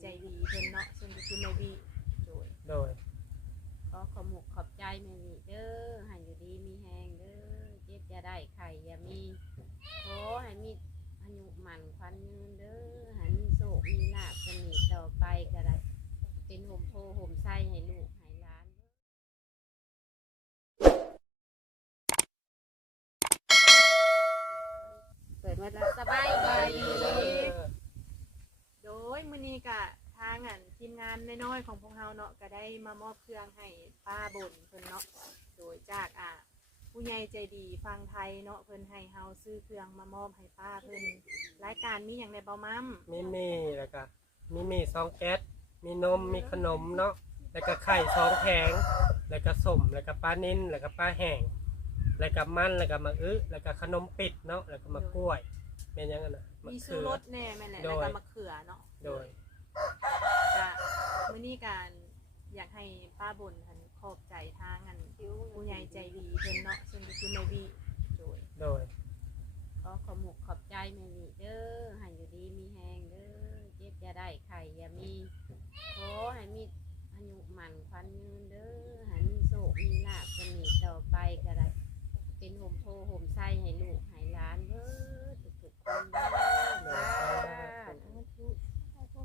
ใจดีเพิ่นเนาะซึ่งก็คือแม่บีโดยโดยขอขอหมกขอบใจแม่มีเด้อให้อยู่ดีมีแหงเด้อเจ็บจะได้ไข่อย่ามีขอให้มีอายุหมันควันยืนเด้อให้มีโศกมีลาบสนิทต่อไปก็ได้เป็นห่มโพห่มไส้ให้ลูกให้หลานเด้อ เปิดมาแล้วสบายดี โดยมื้อนี้ก็ทางอันทีมงานน้อยๆของพวกเราเนาะก็ได้มามอบเครื่องให้ป้าบนเพิ่นเนาะโดยจากอ่าผู้ใหญ่ใจดีฟังไทยเนาะเพิ่นให้เฮาซื้อเครื่องมามอบให้ป้าเพิ่นรายการมีหยังในเบามั่มมีมีแล้วก็มีมีซองแก๊สมีนมมีขนมเนาะแล้วก็ไข่ซองแข็งแล้วก็สมแล้วก็ปลานิ่นแล้วก็ปลาแห้งแล้วก็มันแล้วก็มะอึแล้วก็ขนมปิดเนาะแล้วก็มะกล้วยเป็นยังไงนะมะมีเขืซื้ออรถแน่แม่นแหละโดแล้วยก็มะเขือเนาะโดยจะ มื้อนี้การอยากให้ป้าบนทันขอบใจทางอันผู้ใหญ่ใจดีเพิ่นเนาะซึ่งก็คือแม่บีโดยโดยขอขอหมกขอบใจแม่มีเด้อให้อยู่ดีมีแหงเด้อเจ็บจะได้ไข่อย่ามีขอให้มีอายุหมันควันยืนเด้อให้มีโศกมีลาบสนิทต่อไปก็ได้เป็นห่มโพห่มไส้ให้ลูกให้หลานเด้อทุกๆคนเด้อสาธุ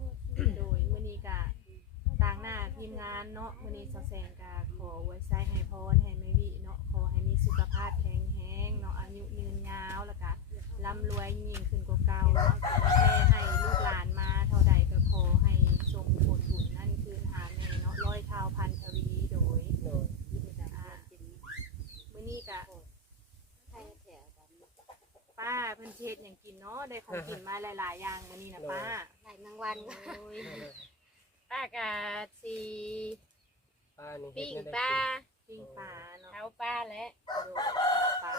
โดยมื้อนี้ก็ต่างหน้า ทีมงานเนาะมื้อนี้เซาแซงก็ขอไว้ใส่ให้พรให้แม่วิเนาะขอให้มีสุขภาพแข็งแรงเนาะอายุยืนยาวแล้วก็ร่ำรวยยิ่งขึ้นกว่าเก่าเนาะแม่ให้ลูกหลานมาเท่าใดก็ขอให้ทรงผลบุญนั่นคืนหาแม่เนาะร้อยเท่าพันทวีโดยโดยอ่ามื้อนี้ก็ป้าเพิ่นสิเฮ็ดหยังกินเนาะได้ของกินมาหลายๆอย่างมื้อนี้นะป้าหลแมงวัน โอ้ยป้ากะสีป้านี่เฮ็ดปิ้งไม่ได้ปลาปิ้งปลาเนาะเท้าปลาและโดยปลา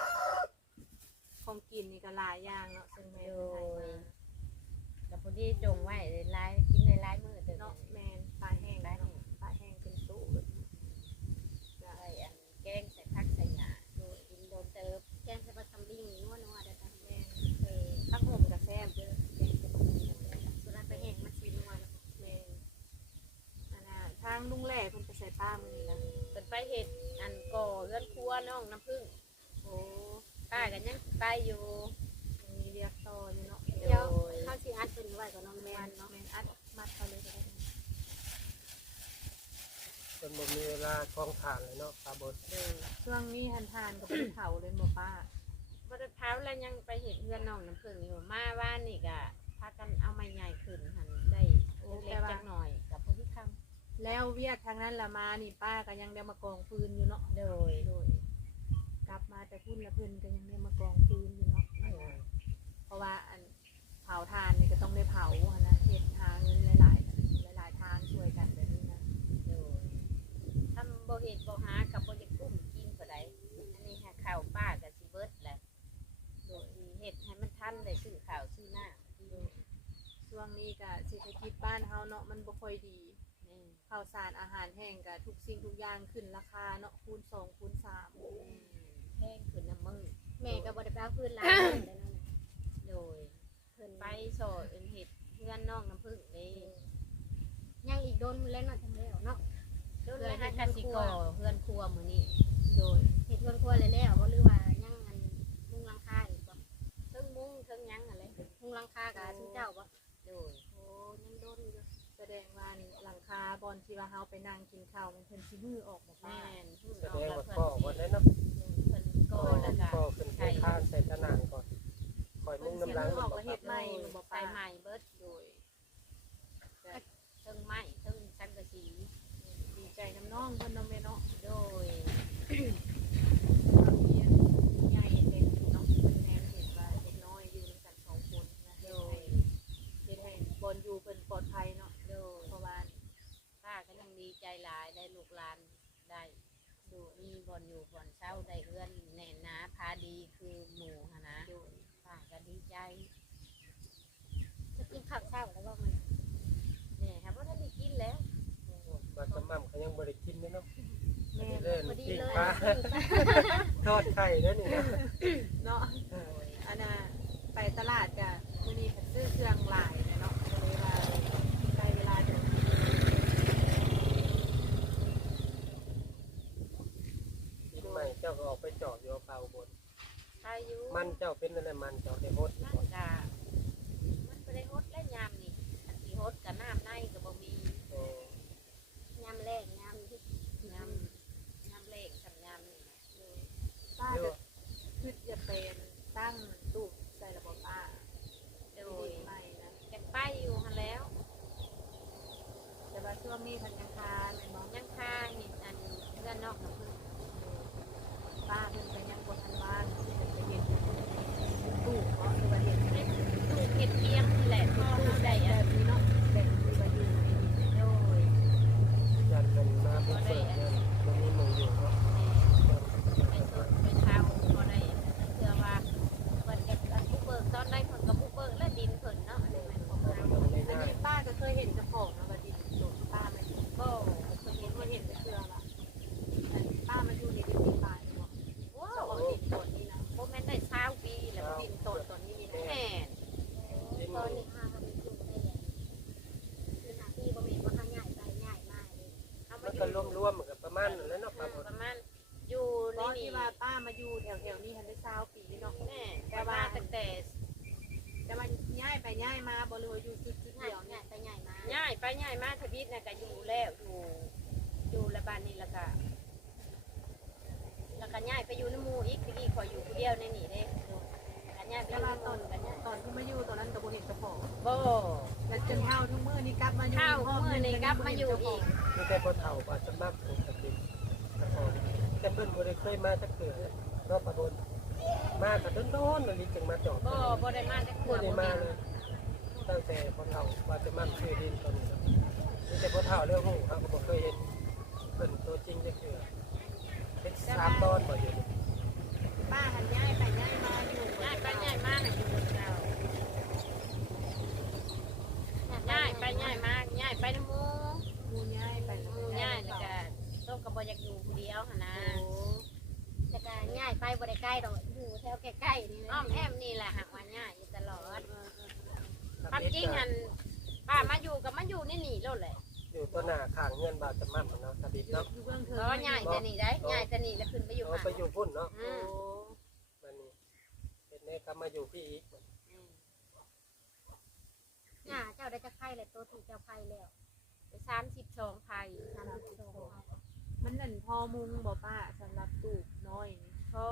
ของกินนี่ก็หลายอย่างเนาะซึ่งแม่โดเพิ่นให้ยมากับพอดีจงไว้หลายกินในหลายมือเด้อเนาะเนาะแม่นปลาแห้งเนาะปลาแห้งเป็นตู้ใส่อันแกงใส่ผักใส่หญ้าโดยกินโดนเติบแกงใส่ปลาตำลิงนัวนั ลุงแหล่เพิ่นไปใส่ป้ามื้อนี้นะเป็นไปเห็ดอันก่อเรือนครัวน้องน้ำผึ้งโอ้ป้ากันยังไปอยู่ยังมีเรียกต่ออยู่เนาะเดี๋ยวข้าวสิอัดเป็นไว้กับน้องแม่นเนาะแม่นอัดมัดเขาเลยก็ได้จนบ่มีเวลากองถ่านเลยเนาะป้าบนเออช่วงนี้หันทานก็เป็นเผาเลยบ่ป้าบ่ได้เท้าแล้วยังไปเห็ดเรือนน้องน้ำผึ้งอยู่มาว่านนี่ก็พากันเอาไม้ใหญ่ขึ้นหันได้เล็กๆจักหน่อยกับพอดีคำ แล้วเวียดทางนั้นละมานี่ป้าก็ยังได้มากองฟืนอยู่เนาะโดยโดย กลับมาแต่พุ่นละเพิ่นก็ยังได้มากองฟืนอยู่เนาะเพราะว่าอันเผาทานนี่ก็ต้องได้เผาหั้นนะเฮ็ดหาเงินหลายๆหลายๆทางช่วยกันแบบนี้นะโดยทำบ่เห็ดบ่หากับบ่จะกุ้มกินก็ได้อันนี้หาข้าวป้ากับสิเบิดแหละโดยเห็ดให้มันทันได้ซื้อข้าวซื้อหน้ากินช่วงนี้ก็เศรษฐกิจบ้านเฮาเนาะมันบ่ค่อยดีนี่ ข้าวสารอาหารแห้งก็ทุกสิ่งทุกอย่างขึ้นราคาเนาะคูณสองคูณสามแห้งขึ้นน้ำมือแม่ก็บ่ได้ไปเอาพื้นร้านเลยนั่นน่ะโดยเพิ่นไปโซดเอ็นเห็ดเพื่อนน้องน้ำผึ้งนี่ยังอีกโดนมื้อแล้วเนาะจังแล้วเนาะโดนเลยฮะกสิกอเพื่อนครัวมื้อนี้โดยเฮ็ดเพิ่นครัวเลยแล้วบ่หรือว่ายังอันมุงหลังคาอีกบ่เทิงมุ้งเทิงหยังอะไรมุงหลังคาก็ซุเจ้าบ่ โดย โอ้ยังโดนอยู่แส ดงว่าหลังคาบอนที่ว่าเฮาไปนั่งกินข้าวมันเพิ่นสิมือออกบ่ป้าแม่นเพิ่งแสอดอกงแล้วว่าเพื่อนก็วันสินั้นเนาะเพิ่นก็ก็แล้วก็ก็ขึ้นไปข้างใส่ตะนางก่อนคอยเพิ่มุ่นงสิน้ำลัมืงอออกแล้วเฮ็ดใหม่บ่ใส่ป้าใหม่เบิดโดยเทิงไม้เทิงสังกะสีดีใจน้ำน้องเพิ่นเนาะแม่เนาะโดย ใจหลายได้ลูกหลานได้ดูมีบ่อนอยู่บ่อนเช่าได้เพื่อนแน่นหนาพาดีคือหมู่หนนะโดยป้าก็ดีใจจะกินข้าวเช้าแล้วบ่มื้อเนี่ยครับว่าท่านได้กินแล้วมาจำมั่มเขายังบริกินเลยเนาะแม่เล่นพอดีปิ้งเลยปลาทอดไข่แล้วนี่นะเนาะอันน่ะไปตลาดกะ มันเจ้า กมีแต่คนเฒ่าป่าจะมากผมกับดินตะกอนแต่เพิ่นบ่ได้เคยมาจักเทื่อเนาะปลาบดมาก็โดนๆเลยจึงมาจอดบ่บ่ได้มาแต่บ่เกือได้บ่มาแม่นเลยตั้งแต่คนเฒ่าว่าจะมั่นชื่อดินตอนนี้มีแต่คนเฒ่าเรื่องหูเขาก็บ่เคยเห็นเพิ่นตัวจริงจักเทื่อเป็นสามตอนบ่อยู่นี่ป้าหันย้ายไปย้ายมาอยู่ย้ายไปย้ายมาน่ะอยู่บนเก่าย้ายไปย้ายมาย้ายไปน้ำหมู่ กูย้ายไป หมู่ย้ายแล้วก็ต้องก็ บ่อยากอยู่ผู้เดียวหั่นนะแต่ก็ใหญ่ไปบ่ได้ใกล้ดอกอยู่แถวใกล้ๆนี่อ้อมแอมนี่แหละหักว่าย้ายอยู่ตลอดความจริงหันป้ามาอยู่ก็มาอยู่นี่นี่โลดแหละอยู่ตัวหน้าข้างเงินบาทจะมั่นเนาะสดิบเนาะอยู่เบื้องเธอก็ย้ายแต่นี่ได้ย้ายแต่นี่แล้วขึ้นไปอยู่เอาข้างไปอยู่พุ่นเนาะโอ้มันนี่เป็นแม่กลับมาอยู่พี่อีกหน้าเจ้าได้จะไข่เลยตัวที่เจ้าไข่แล้วไปสามสิบสองไผ่สามสิบสอง มันนั่นพอมุงบ่ป้าสำหรับตูบน้อยนี่พอ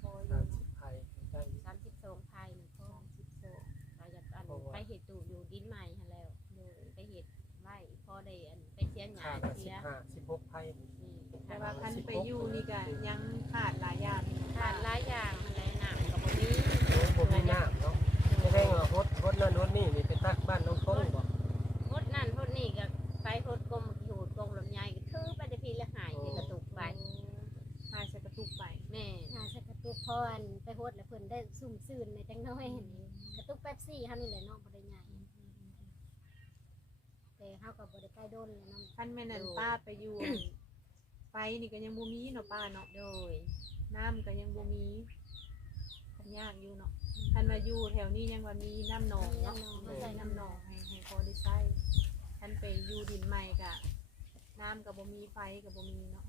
พออสายู่มสิบไทยได้สามสิบสองไผ่นี่พอสามสิบสองเราอยากอันไปเห็ดตูอยู่ดินใหม่หันแล้วเลยไปเห็ดไว้พอได้อันไปเสียหยาขาดละเสีสิบยห้าสิบหกไทยนี่แต่ว่าคันไปอยู่นี่ก็ยังขาดหลายอย่างนี่ขาดหลายอย่าง ซุ่มซื่นในจังน้อยเห็นนี่กระตุกแป๊บซี่เฮานี่แหละเนาะบ่ได้ใหญ่แต่เฮาก็บ่ได้ใกล้โดนเลยเนาะคันแม่นั่นป้าไปอยู่ ไฟนี่ก็ยังบ่มีเนาะป้าเนาะโดย น้ำก็ยังบ่มีคันยากอยู่เนาะคันมาอยู่แถวนี้ยังว่ามีน้ำหนองเนาะมาใส่น้ำหนองให้ให้พอได้ใช้คันไปอยู่ดินใหม่ก็น้ำก็บ่มีไฟก็บ่มีเนาะ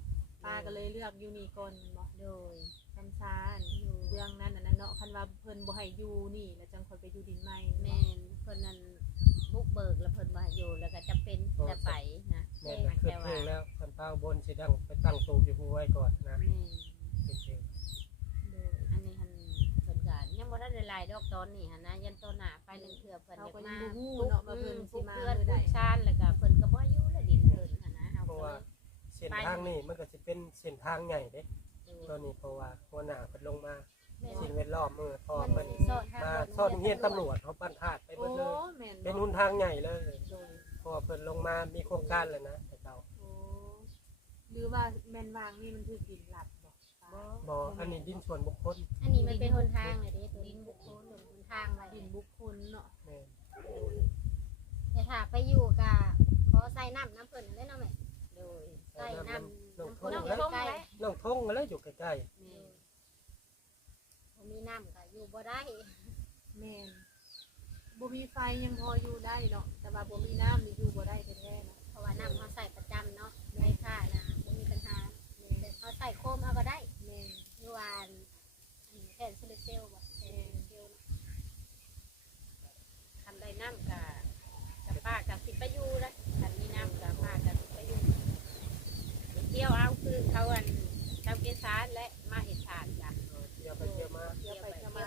ป้าก็เลยเลือกอยู่นี่ก่อนแม่นบ่โดยคำซานอยู่เรื่องนั้นอันนั้นเนาะคันว่าเพิ่นบ่ให้อยู่นี่ แล้วจังค่อยไปอยู่ดินใหม่แม่นเพิ่นนั่นบุกเบิกแล้วเพิ่นมาอยู่แล้วก็จะเป็นจะไปนะแม่นขึ้นเพลงแล้วพันเป้าบนสิดังไปตั้งตูบอยู่หัวไว้ก่อนนะแม่เป็นเพลงอันนี้หันเพิ่นก็ยังบ่ทันได้ลายดอกตอนนี้หันนะยันต้นหน้าไปนึงเถื่อเพิ่นเราอยากก็ยัมางบ่ฮู้ปลูกเนาะว่าเพิ่นสิปลูกมาเพื่อนมื้อปใดลูกชานแล้วก็เพิ่นก็บ่อยู่แล้วดินเพิ่นหันนะเฮาเพราะก็ว่าเลยเส้นทางนี่มันก็จะเป็นเส้นทางใหญ่เด้อยู่ตอนนี้เพราะว่าหัวหน้าเพิ่นลงมาแม่สิ่งแวดล้อมมือพอมันซ่อนทางมารถซ่อนเฮียนตำรวจเขาปั้นธาตุไปเบิโอ้ดเลยแม่นเป็นบ่หุนทางใหญ่เลยโดยเพราะว่าเพิ่นลงมามีโครงการเลยนะแต่เก่าโอ้หรือว่าแม่นวางนี่มันคือดินหลัดบ่ป้าบ่อันนี้ดินส่วนบุคคล อันนี้มันเป็นหนทางเลยเด้ตัวนี้บุคคลหนทางไว้ดินบุคคลเนาะแม่นแต่ถ้าไปอยู่ก็ขอใส่น้ำน้ำเพิ่นนั่นแหละเนาะแม่ โดยใส่น้น้องำทงน้องแล้วทงไว้น้องทงแล้วอยู่ใกล้แม่บ่มีน้ำก็อยู่บ่ได้แม่นบ่มีไฟยังพออยู่ได้เนาะแต่ว่าบ่มีน้ำนี่อยู่บ่ได้แท้ๆเนาะเพราะว่าน้ำเขาใส่ประจำเนาะในค่านะบ่มีปัญหาแต่เขาใส่โคมเอาก็ได้แม่นหรือว่าอันแทนโซลาร์เซลล์บ่แทนโซลาร์เซลล์เนาะคันได้น้ำก็กับป้าก็สิไปอยู่นะ ที่ยวเอาคือเขาอันทำเป็นสารและมาเห็ดสารจ้ะเที่ยวไปเที่ยวมาเที่ยวไปเที่ยวมา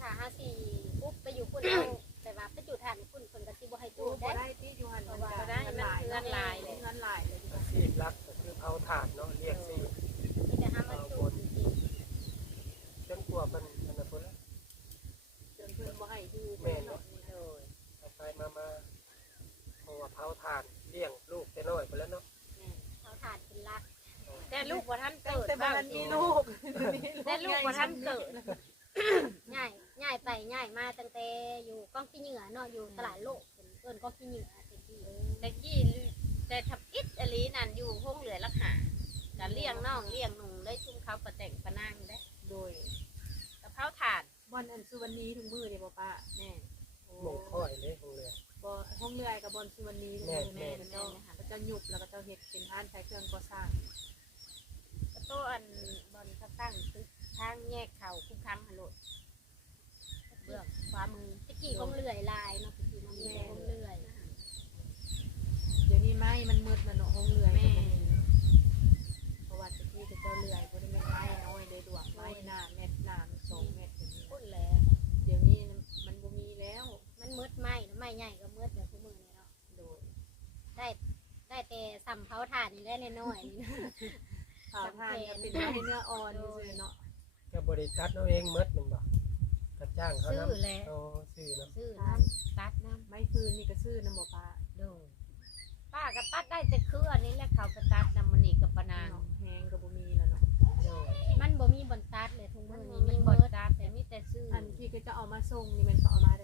ค่ะห้าสี่ปุ๊บไปอยู่คุณเอาแต่ว่าไปจุดหัานคุณคนกระซิบให้ตู้ได้ที่อยู่หันเพรว่าได้มันเงินลายเลเงินลายเลยสีรักก็คือเอาถ่านเนาะเรียกสีมีแต่ห้ามันสูงจนกวมันมันจะพ้นแล้วจนเพื่อบ่ใทูแม่เนาะไปมามาเพราะว่าานเลี้ยงลูกแต่น้อยไปแล้วเนาะ แต่ลูกบ่ทันตั้งเกิดแต่บ้านมีลูกแต่ลูกบ่ทันเกิดง่ายง่ายไปง่ายมาตั้งแต่อยู่ก้องขี้เหงื่อเนาะอยู่ตลาดโลกเป็นเอิ้นก้องขี้เหงื่อเป็นที่เออแต่กี้แต่ทับอิดอลีนั่นอยู่ห้องเหลือละหาก็เลี้ยงน้องเลี้ยงหนูได้ชุ่มเขาประแต่งประนางได้โดยกะเพราถาดบอนอันสุวรรณีถุงมือเดียวบ่ป้าแม่โอ้หมงค่อยเลยของเรือบ่ห้องเรือยกับบอนสุวรรณีถุงมือแม่แม่นเจ้าเจ้าหยุบแล้วก็เจ้าเฮ็ดเป็นห้านใช้เครื่องก่อสร้างกระ โตอันบอลเขาตั้งตึกทางแยกเขาคุ้มคำหนโลดเบื้องขวามือตะกี้ก้องเลื่อยลายเนาะตะกี้มันมีก้องเลื่อยเดี๋ยวนี้ไม้มันมืดแล้วเนาะห้องเรือยแม่เพราะว่าตะกี้ก็เจ้าเรือยบ่ได้แม่นไม้น้อยเลยดวงไม้หน้าเม็ดหน้ามันสองเม็ดอย่างนี้พูดแล้วเดี๋ยวนี้มันบ่มีแล้วมันมืดไหมไม้ใหญ่ก็มืดเดี๋ยวทุกมือเลยเนาะโดยได้ได้แต่สัมเผาถ่านนี่ได้น้อยๆนี่นะ ข่าวทานก็เป็นไม้เนื้ออ่อนซื่อๆเนาะก็บริษัทเอาเองเมดแมันบ่กระจ้างเขาซื้อนำแล้วโอ้ซื้อนะซื้อน้ำตัดน้ไม้ฟืนนี่ก็ซื้อน้ำบ่ป้าำดูป้าก็ตัดได้แต่เครือนี้แหละเขาไปตัดนำมันนี่กับปะนางเนาะแห้งก็บ่มีแล้วเนาะดูมันบ่มีบอนตัดเลยทุกมัมืนอมีนี้มัมันนบอมืดดตัดแต่มีแต่ซื้ออันที่ก็จะเอามาส่งนี่แมันเขาเอามาได้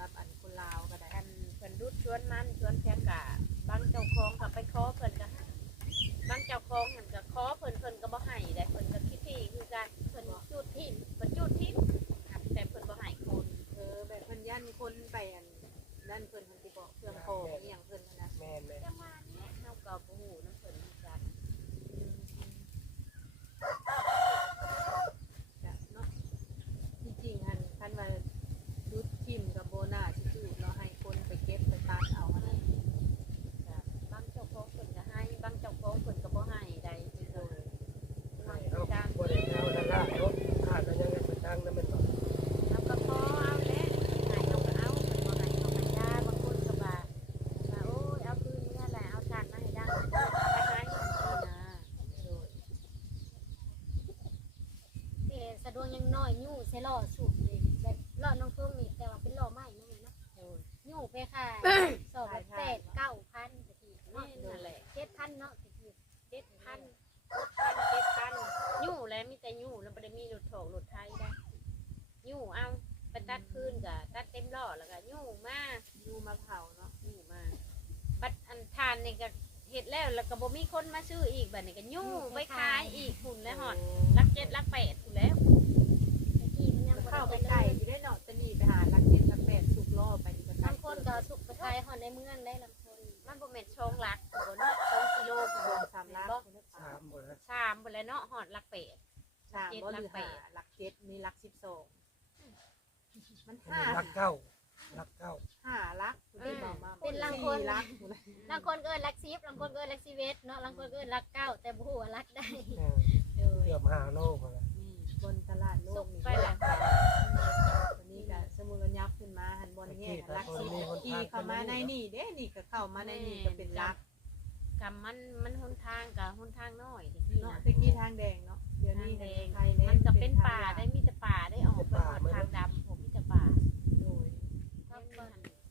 รับอันคนลาวก็ได้อันเพิ่นดุดชวนมันชวนแพงกะบางเจ้าของก็ไปขอเพิ่นก็ให้บางเจ้าของเพิ่นก็ขอเพิ่นเพิ่นก็บ่ให้ได้เพิ่นก็คิดที่คือกันเพิ่นจุดทิ่มเพิ่นจุดทิ้งแต่เพิ่นบ่ให้คน เออแบบเพิ่นยันคนไปอันนั่นเพิ่นเพิ่นสิบอกเครื่องโคงอหย่างเพิ่นนั่นนะ แม่นเลย จังว่านี้เฮาก็บ่ฮู้นำเพิ่นคือกัน จ้ะเนาะจริงๆหันคันว่าดุดทิ่มกับโบนาสิจูดเนาะให้คนไปเก็บไปตัดเอาอันนั้น จ้ะบางเจ้าของเพิ่นก็ให้บางเจ้าของเพิ่นก็บ่ให้ได้คือ ให้เอาบริษัทเอาละลายเนาะขาดแล้วยังไงไปตั้งนั่นมันบ่ เอาก็ขอเอาแหละให้เอาก็เอาเพิ่นบ่ให้เอาก็ยาบางคนก็ว่าว่าโอ้ยเอาคืนเมื่อแหละเอาทานมาให้ดังเอาไปให้นี่นะโดย แต่สะดวกยัง น้อยยู่ใส่ล่อสูบเลยแบบล่อน้องเพิ่มนี่แต่ว่าเป็นล่อไม้นั่นเลยเนาะโดยยู่ไปค่ะสอบละแปดเก้าพันตะกี้นี่เนาะนั่นแหละเจ็ดพันเนาะตะกี้เจ็ดพันพันเจ็ดพันยู่แล้วมีแต่ยู่แล้วบ่ได้มีรถโถรถไทยได้ยู่เอาไปตัดคืนก็ตัดเต็มล้อแล้วก็ยู่มายูมาเผาเนาะยู่มาบัดอันทานนี่ก็เฮ็ดแล้วแล้วก็บ่มีคนมาซื้ออีกบัดนี้ก็ยู่ไปขายอีกพุ่นแล้วฮอดลักเจ็ดลักแปดพุ่นแล้วตะกี้มันยังบ่ เข้าไปได้ไก่ที่ได้เนาะจะหนีไปหาลักเจ็ดลักแปดสุกล่อไปนี่ก็ไกลบางคนก็สุกไปขายหอนในเมืองได้ลำคนมันบ่แม่นชองลักบ่เนาะสองกิโลรบ่วมเนาะสามลักสามบ่นะสามบ่แล้วเนาะฮอดลักแปดสามบ่หรือหาลักเจ็ดมีลักสิบสองมันห้ารักเก้ารักเก้าห้าลักคุณที่บอกมาเป็นลังคนสี่ลักบางคนก็เอิ้นลักซิบางคนก็เอิ้นลักซิเวตเนาะบางคนก็เอิ้นลักเก้าแต่บ่ฮู้ว่าลักได้เออโดยเกือบหาโลกแล้วนี่ บนตลาดโลสุกกนี่ไปละวันนี้ก็สมุนยับขึ้นมาหันบนแง่ลักสิขี่เข้ามาในนี่เด้นี่ก็เข้ามาในนี่ก็เป็นลักกำมันมันหนทางกับหนทางน้อยตะกี้เนาะนะตะกี้ทางแดงเนาะเดี๋ยวทางนี้แดงไทยแดงมันก็เป็นป่าได้มีแต่ป่าได้ออกไปหมดทางดำผมมีแต่ป่าโดยถ้า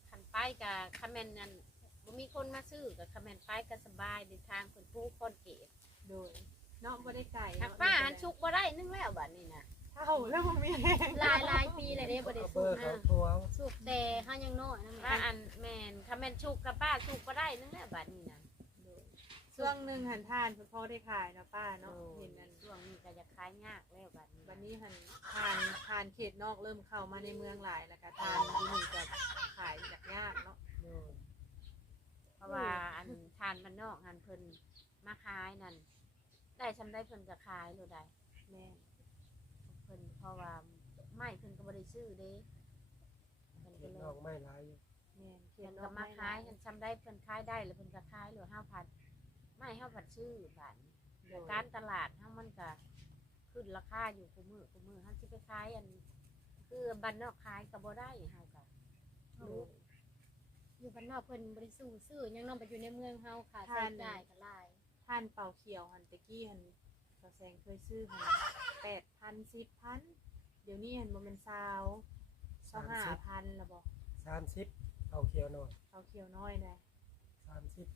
คันไปกับคาเมนนั่นบ่มีคนมาซื้อกับคาเมนไปก็สบายในทางคนผู้คนเกตโดย เนาะบ่ได้ไก่ทางป้าหันชุกบ่ได้นึงแล้วบัดนี้นะเท่าแล้วบ่มีหลายหลายปีเลยเด้บ่ได้เอาเบสุอกร์เขาทัวร์สุกแต่เฮายังน้อยนะป้าแม่อันแมนคาเมนชุกกับป้าชุกบ่ได้นึงแล้วบัดนี้นะช่วงหนึ่งหันทานพ่อได้ขายเนาะป้าเนาะเห็นนั่นช่วงนี้ก็จะขายยากแล้วบัดนี้วันนี้หันทานทานเขตนอกเริ่มเข้ามาในเมืองหลายแล้วก็ทานที่นี่ก็ขายยากยากเนาะเพราะว่าอันทานานบ้านนอกงานเพิ่นมาขายนั่น ได้ชำได้เพิ่นก็ขายหรือได้แม่นเพิ่นเพราะว่าไม่เพิ่นก็บ่ได้ซื้อเด้เพิ่นเห็ก็นเลนอยกไม่ร้ายอยู่แม่นเขีเพิ่ยนนอก็อกมาไม้ขายลเพิ่นชำได้เพิ่นขายได้แล้วเพิ่นก็ขายเหลือ5,000ไม่เฮาผัดซื้อบาดนี้แต่การตลาดเฮามันก็ขึ้นราคาอยู่กูมือกูมือเฮาสิไปขายอัน คือบ้านนอกขายก็บ่ได้เฮาก็รู้อยู่บ้านนอกเพิ่นบ่ได้สู้ซื้อหยังนำไปอยู่ในเมืองเฮาค่ะใช้จ่ายก็หลาย ท่านเป่าเขียวหันตะกี้หันสาวแสงเคยซื้อหันแปดพันสิบพันเดี๋ยวนี้หันบ่แมันซาวซาวห้าพันละบอกสามสิบเอาเขียวหน่อยเป่าเขียวน้อยนะสามสิบ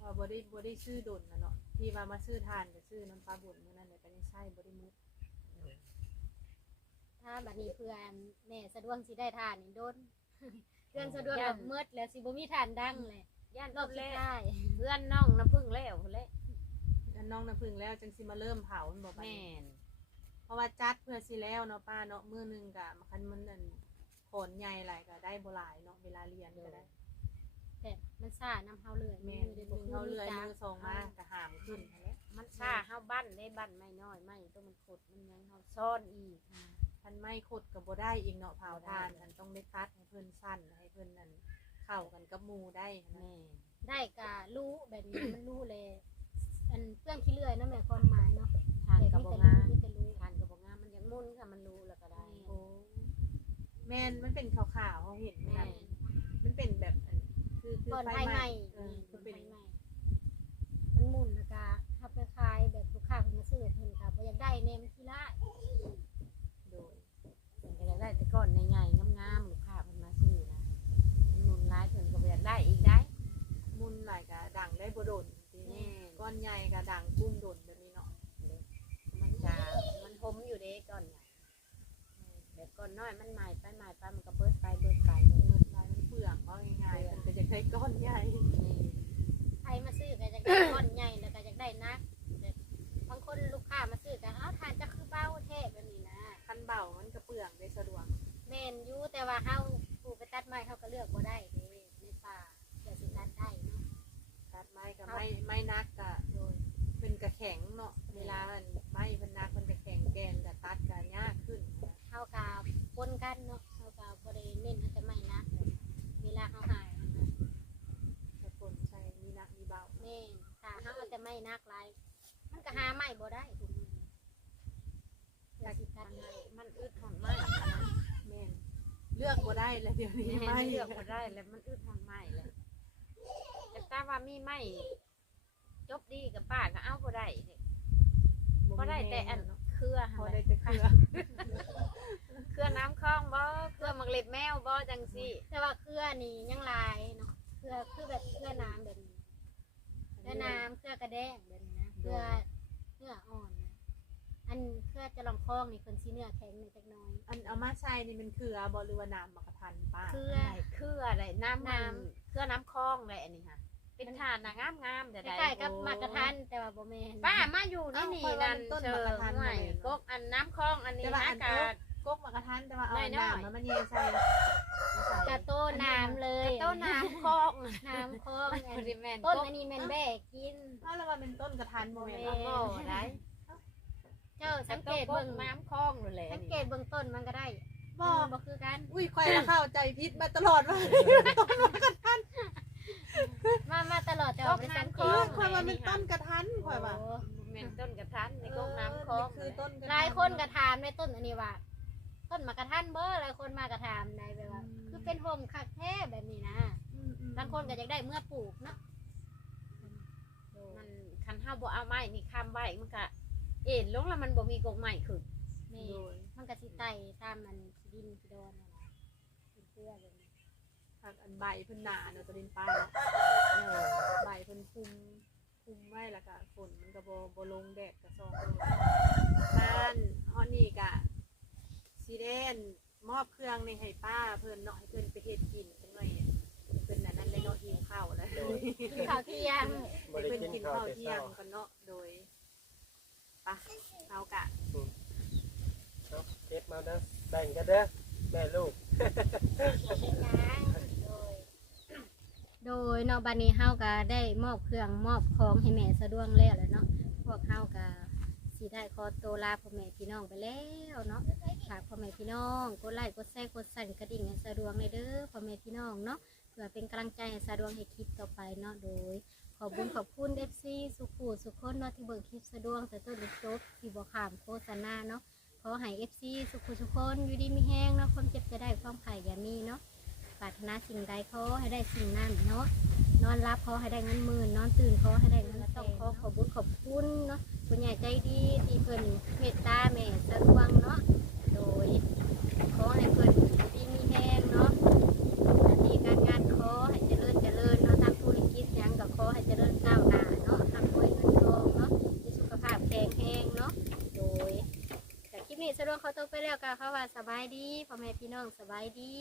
ว่าบ่ได้บ่ได้ซื้อดนนะเนาะที่ว่ามาซื้อทานก็ซื้อน้ำปลาบุญมื้อนั้นแหละก็ยังใช่บ่ได้มุดถ้าบัดนี้เพื่อนแม่สะดวกสิได้ทานนี่โดน เพื่อนสะดวกแบบมืดแล้วสิบ่มีทานดังเลย ย่านรรออบบสุแรดกท้ายเพื่อนน้องน้ำพึ่งแล้วพุ่นแหละอันน้องน้ำพึ่งแล้วจังสิมาเริ่มเผามันบ่บัดแม่นี้นเพราะว่าจัดเพื่อสิแล้วเนาะป้าเนาะมื้อหนึงก็มาคันมันนั่นโขนใหญ่หลายก็ได้บ่หลายเนาะเวลาเรียนก็ได้แต่มันซ่าน้ำเฮาเลยแม่นได้มือเขาเลื่อยจ้ะมือทรงมาก็หามขึ้นนั่นแหละมันซ่าเฮาบ้านได้บ้านไม่น้อยไม่ตัวมันขดมันยังเฮาซ่อนอีกพันไม้ขดก็บ่ได้อีกเนาะเผาทานอันต้องได้ตัดให้เพิ่นสั้นให้เพิ่นนั่น เข้ากันกับหมู่ได้นะ แม่นได้ก็รู้แบบนี้มันรู้เลย อันเรื่องที่เลื่อยเนาะแม่ความหมายเนาะทานแต่กับมีบ่แต่งารู้มมีแต่รู้ทานกับบ่งามมันยังมุนค่ะมันรู้แล้วก็ได้โอ้แม่นมันเป็นขาวๆเขาเห็นไหมแม่ล่ะมันเป็นแบบอันคือคือก่อนไฟไฟไหไหม้ม้เออก่มัอนนเป็ไฟนไหม้มันหมุนแล้วก็ถ้าไปขายแบบลูกค้าเพิ่นมาซื้อเพิ่นค่ะบ่อยากได้แนมทีละโดยเพิ่นก็อยากได้แต่ก้อนใหญ่ๆ โดนทีแม่นี้นก้อนใหญ่ก็ดังกุ้มโดนแบบนี้เนาะมันจะมันหมอยู่เด้ก้อนใหญ่แบบก้อนน้อยมันใหม่ไปใหม่ไปมันก็เบิดไปเบิดไปเลยเบิดลายมันเปลือกว่าง่ายๆมันก็จะได้ก้อนใหญ่ใครมาซื้อก็อยากได้ก้อนใหญ่แล้วก็อยากได้นักแบบบางคนลูกค้ามาซื้อก็เอ้าทานจะคือเบ้าแท้แบบนี้นะคันเบามันก็เปลือกได้สะดวกแม่นอยู่แต่ว่าเฮาผู้ไปตัดไม้เฮาก็เลือกบ่ได้เด้ในป่าเดี๋ยวสิตัดได้เนาะ ตัดไม้ก็ไม่ไม่นักก็โดยเป็นกระแข็งเนาะเวลามันไม้เป็นนักมันกระแข็งแกนก็ตัดก็ยากขึ้นนะเฮาก็ปนกันเนาะเฮาก็บ่ได้เน้นเอาแต่ไม้นักเวลาเฮาหายนะแต่คนใช้มีนักมีเบาแม่นถ้าเฮาเอาแต่ไม้นักหลายมันก็หาไม้บ่ได้ทุกมื้อเดี๋ยวสิตัดได้มันอึดหอนมากนะแม่นเลือกบ่ได้แล้วเดี๋ยวนี้ไม่ไม่เลือกบ่ได้แล้วมันอึดหอนไม่เลยแต่ ถ้าว่ามีไม่จบดีกับป้าก็เอาบ่ได้เด้บ่ได้แต่อันเครือพอหั่นแหได้ละแต่เครือเครือน้ำคลองบ่เครือมักเล็บแมวบ่จังซี่แต่ว่าเครือนี่ยังหลายเนาะเครือคือแบบเครือน้ำแบบนี้เครือน้ำเครือกระแดงแบบนี้นะเครือเนื้ออ่อนนะอันเครือจะลองคล้องนี่เพิ่นสิเนื้อแข็งนิดจักหน้อย อันเอามาใช้นี่เป็นเครือบ่หรือว่าน้ำมากระทันป้าเครือได้เครือได้น้ำ น้ำเครือน้ำคลองได้อันนี้ค่ะ เป็นทานน่ะงามๆแต่คได้ล้ายๆกับมากระทันแต่ว่าบ่แม่น ป้ามาอยู่นี่นี่นั่นเชิงหน่วยกกอันน้ำคลองอันนี้ฮะกาดกกมากระทันแต่ว่าเอาน้อยๆน้ำมันมันเยใส่กระโต้น้ำเลยต้นน้ำคลองน้ำคล้องอันบริเวณต้นอันนี้แม่นแบกกิน เอาแล้วว่าเป็นต้นกระทันโมเมนแม่ต์ บ่ได้เจ้าสังเกตเบิ่เบิ่งงน้ำคลองเลยสังเกตเบิ่งต้นมันก็ได้บ่บ่คือกัน อุ้ยคอยละเข้าใจพิษมาตลอดว่ามามาตลอดแต่ ต้ ว่าน บ่ได้สัง น้ำ เก ค ลอเองอคอยว่าเป็นต้นกระทันคอยว่าโอ้แม่นต้นกระทันในกกน้ำคลองนี่คือต้นกระทัหลายคนก็ถามในต้นอันนี้ว่า ต้นมากระทันเบอร์หลายคนมากระถามในแบบว่า คือเป็นโฮมคักแท้แบบนี้นะอืมอืมบางคนก็อยากได้เมื่อปลูกเนาะมันคันห้าบ่เอาไม้นี่ข้ามใบมันก็เอ็นลงแล้วมันบ่มีกกใหม่ขึ้นนี่โดยมันก็สิไต่ตามมันดินสิโดนนั่นล่ะเป็นเสื้อแบบนี้ผักอันใบเพิ่นหนาเนาะตัวดินป้าเนาะใบเพิ่นคุม คุมไว้แล้วก็ฝนมันก็บ่บ่ลงแดดก็ซองบ้านฮอดนี่ก็สิได้อันมอบเครื่องในให้ป้าเพิ่นเนาะให้เพิ่นไปเฮ็ดกินจังหน่อยเพิ่นน่ะนั่นเลยเนาะหิวข้าวแล้วกินข้าวเที่ยงบ่ได้เพิ่นกิกินนข้าข้าววแต่เที่ยเช้างกันเนาะโดยปะเอากะเนาะเก็บมาเด้อแบ่งกันเด้อแม่ลูกเป็นหยังโดย โดยเนาะบัดนี้เฮาก็ได้มอบเครื่องมอบของให้แม่สะดวงแล้วแหละเนาะพวกเฮาก็สิได้ขอตัวลาพ่อแม่พี่น้องไปแล้วเนาะฝากพ่อแม่พี่น้องกดไลค์กดแชร์กดสั่นกระดิ่งให้สะดวงเลยเด้อพ่อแม่พี่น้องเนาะเพื่อเป็นกำลังใจให้สะดวงให้คลิปต่อไปเนาะโดย ขอบคุณขอบคุณ FC สุขูสุขคนเนาะที่เบิ่งคลิปสะดวงแต่ต้นจนจบที่บ่ขามโฆษณาเนาะขอให้ FC สุขูสุขคนอยู่ดีมีแห้งเนาะความเจ็บจะได้ความไข่อย่ามีเนาะ ปรารถนาสิ่งใดขอให้ได้สิ่งนั้นเนาะนอนรับขอให้ได้เงินหมื่นนอนตื่นขอให้ได้เงินต้องขอขอบคุณขอบคุณเนาะคุณใหญ่ใจดีที่เพิ่นเมตตาแม่สะดวงเนาะโดยขอให้เพิ่นดีมีแห้งเนาะหน้าที่การงานขอให้เจริญเจริญเนาะทำธุรกิจหยังก็ขอให้เจริญก้าวหน้าเนาะทำรวยเงินทองเนาะมีสุขภาพแข็งแรงเนาะโดยแต่คลิปนี้สะดวกเขาตัวไปแล้วก็เขาว่าสบายดีพ่อแม่พี่น้องสบายดี